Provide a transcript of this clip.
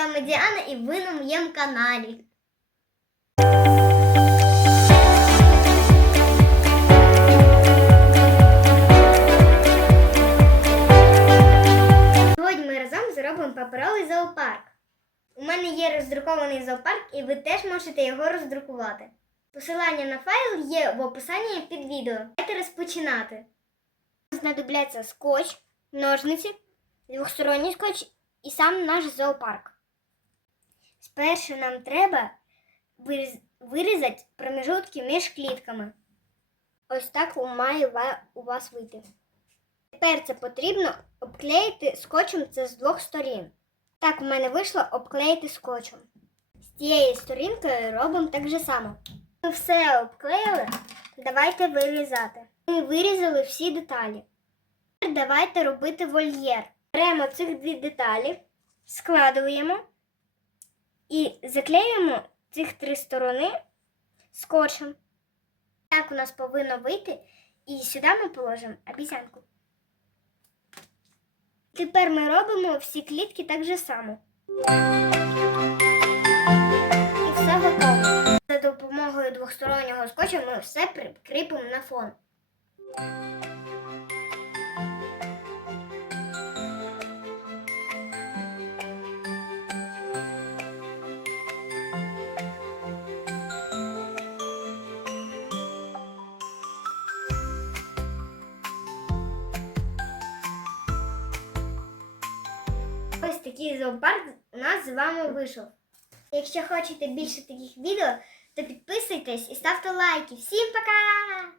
вами Діана і ви на моєму каналі. Сьогодні ми разом зробимо паперовий зоопарк. У мене є роздрукований зоопарк, і ви теж можете його роздрукувати. Посилання на файл є в описанні під відео. Давайте розпочинати. Знадобляться скотч, ножниці, двохсторонній скотч і сам наш зоопарк. Спершу нам треба вирізати промежутки між клітками. Ось так має у вас вийти. Тепер це потрібно обклеїти скотчем це з двох сторін. Так у мене вийшло обклеїти скотчем. З цією сторінкою робимо так же само. Ми все обклеїли, давайте вирізати. Ми вирізали всі деталі. Тепер давайте робити вольєр. Беремо цих дві деталі, складуємо і заклеюємо цих три сторони скотчем. Так у нас повинно вийти. І сюди ми положимо обіцянку. Тепер ми робимо всі клітки так же само. І все готово. За допомогою двостороннього скотчу ми все прикріпимо на фон. Ось такий зоопарк у нас з вами вийшов. Якщо хочете більше таких відео, то підписуйтесь і ставте лайки. Всім пока!